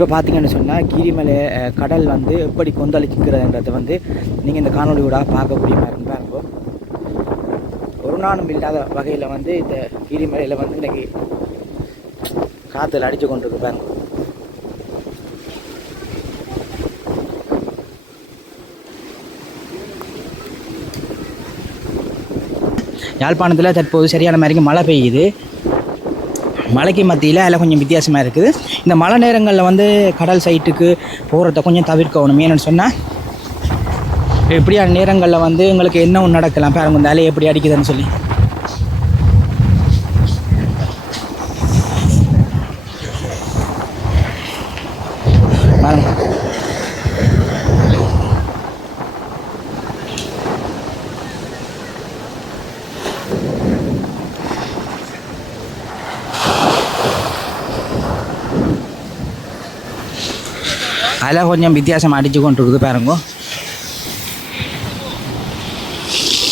இப்போ பார்த்தீங்கன்னு சொன்னால் கீரிமலை கடல் வந்து எப்படி கொந்தளிக்கிறதுன்றதை வந்து நீங்கள் இந்த காணொலியோட பார்க்கக்கூடிய மாதிரி இருக்கு பாருங்க ஒரு நாளும் இல்லாத வகையில் வந்து இந்த கீரிமலையில் வந்து இன்றைக்கி காற்றுல அடித்து கொண்டு இருக்கு பாருங்க. யாழ்ப்பாணத்தில் தற்போது சரியான மாதிரிக்கு மழை பெய்யுது. மலைக்கு மத்தியில் அதில் கொஞ்சம் வித்தியாசமாக இருக்குது. இந்த மழை நேரங்களில் வந்து கடல் சைட்டுக்கு போகிறத கொஞ்சம் தவிர்க்கணும். ஏன்னு சொன்னால் இப்படியான நேரங்களில் வந்து உங்களுக்கு என்ன ஒன்று நடக்கலாம் பாருங்க இந்த அலை எப்படி அடிக்குதுன்னு சொல்லி. அதில் கொஞ்சம் வித்தியாசம் அடித்து கொண்டு இருக்குது பாருங்க.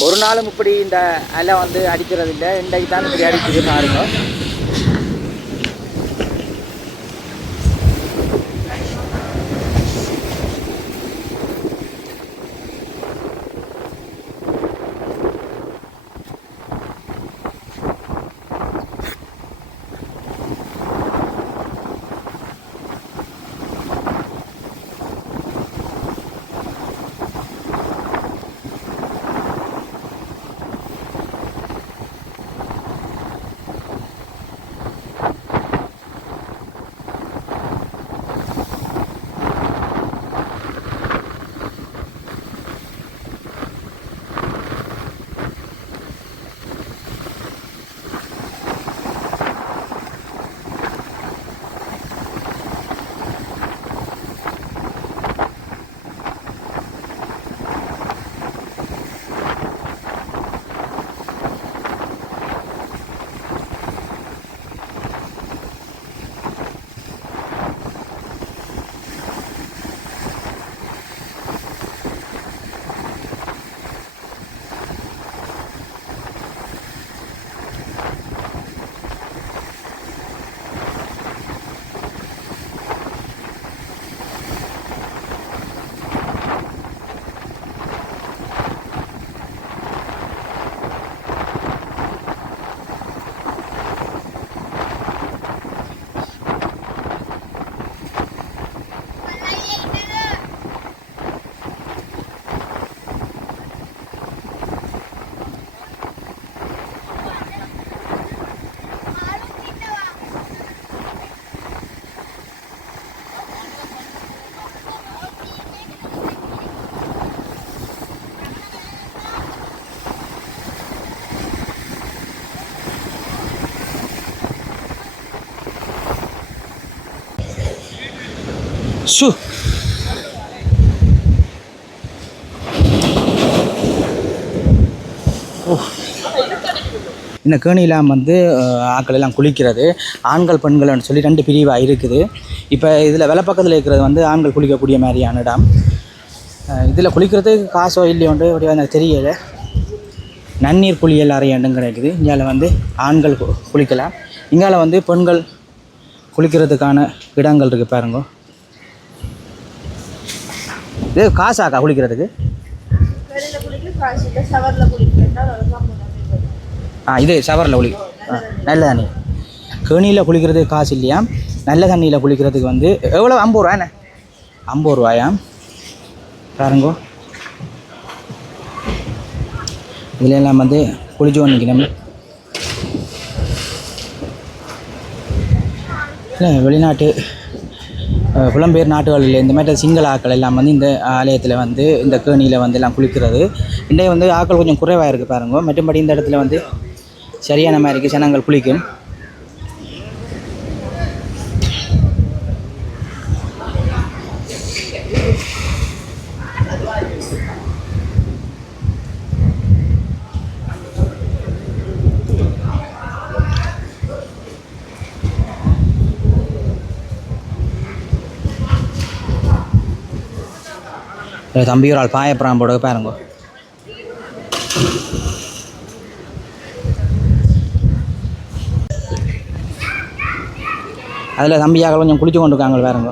ஒரு நாளும் இப்படி இந்த அலை வந்து அடிக்கிறது இல்லை இன்றைக்கு தான் இப்படி அடிக்குது பாருங்க. ஷூ இந்த கேணிலாம் வந்து ஆட்கள் எல்லாம் குளிக்கிறது. ஆண்கள் பெண்கள்னு சொல்லி ரெண்டு பிரிவாக இருக்குது. இப்போ இதில் வெலை பக்கத்தில் இருக்கிறது வந்து ஆண்கள் குளிக்கக்கூடிய மாதிரியான இடம். இதில் குளிக்கிறதுக்கு காசோ இல்லையோண்டு அப்படியே எனக்கு தெரியலை. நன்னீர் குளியல் அறையண்டும் கிடைக்குது. இங்கால வந்து ஆண்கள் கு- குளிக்கலாம். இங்கால வந்து பெண்கள் குளிக்கிறதுக்கான இடங்கள் இருக்குது பாருங்க. இது காசாக்கா குளிக்கிறதுக்கு? ஆ இது ஷவரில் குளி நல்ல தண்ணி. கேணியில் குளிக்கிறதுக்கு காசு இல்லையா? நல்ல தண்ணியில் குளிக்கிறதுக்கு வந்து எவ்வளோ ஐம்பது ரூபா என்ன? ஐம்பது ரூபாயா? பாருங்கோ. இதுல எல்லாம் வந்து குளிச்சு நிற்கணும் இல்லை வெளிநாட்டு புலம்பெயர் நாடுகளில் இந்த மாதிரி சிங்கள ஆக்கள் எல்லாம் வந்து இந்த ஆலயத்தில் வந்து இந்த கேணியில் வந்து எல்லாம் குளிக்கிறது. இன்றைக்கு வந்து ஆக்கள் கொஞ்சம் குறைவாக இருக்குது பாருங்க. மற்றும்படி இந்த இடத்துல வந்து சரியான மாதிரிக்கு ஜனங்கள் குளிக்கும். தம்பி ஒரு ஆள் பாயப்புறம் போட பாருங்க அதில் தம்பியாக கொஞ்சம் குளிச்சு கொண்டு இருக்காங்க பாருங்க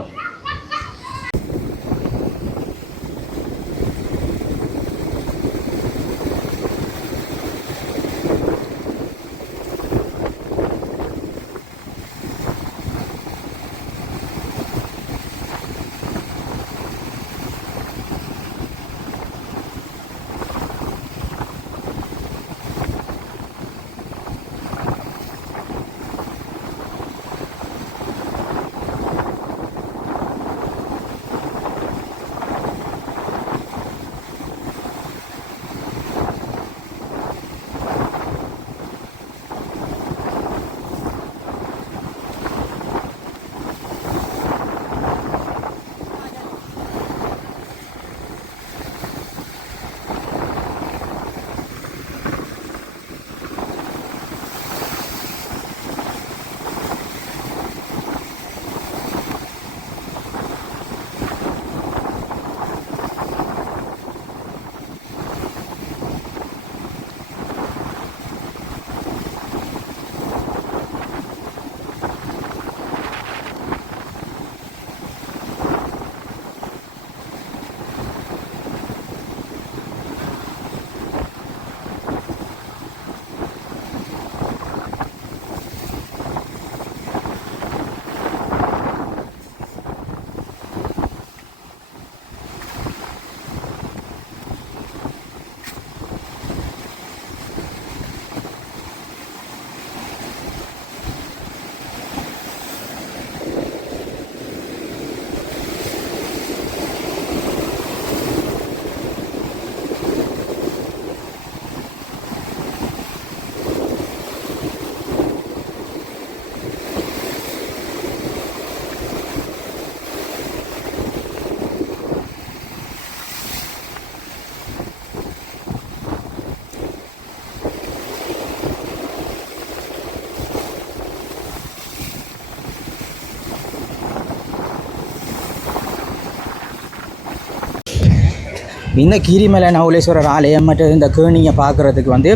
இந்த கீரிமலை நவுலேஸ்வரர் ஆலயம் மற்றும் இந்த கேணியை பார்க்குறதுக்கு வந்து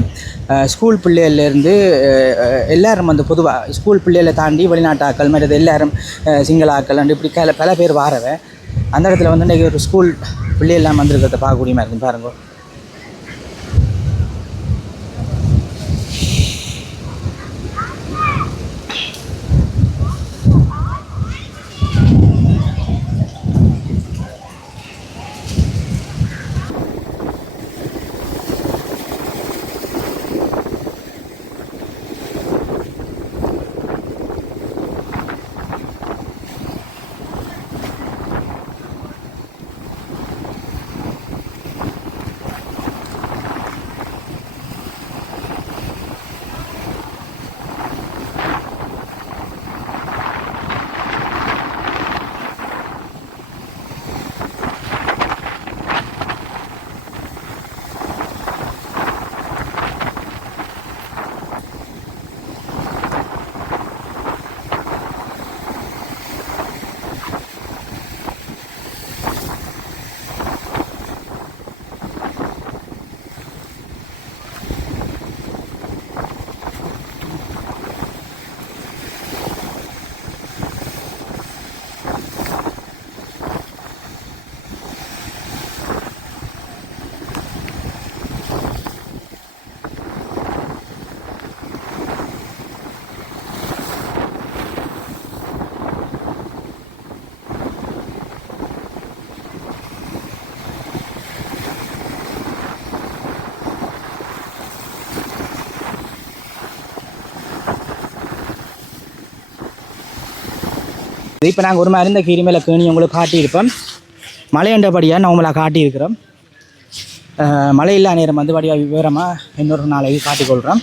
ஸ்கூல் பிள்ளைகள்லேருந்து எல்லாரும் வந்து பொதுவாக ஸ்கூல் பிள்ளைகளை தாண்டி வெளிநாட்டாக்கள் மற்றது எல்லாரும் சிங்களாக்கள் அண்டு ஆக்கள் இப்படி கல பல பேர் வாரவன் அந்த இடத்துல வந்து இன்றைக்கி ஒரு ஸ்கூல் பிள்ளைகள்லாம் வந்திருக்கிறத பார்க்கக்கூடிய மாதிரி இருக்குது பாருங்க. இப்போ நாங்கள் ஒரு மாதிரி இந்த மேலே கேணி உங்களுக்கு காட்டியிருப்போம். மலையண்டபடியாக நான் உங்களை காட்டியிருக்கிறோம். மழை இல்லா நேரம் வந்து வடிவா விவரமாக இன்னொரு நாளைக்கு காட்டிக்கொள்கிறோம்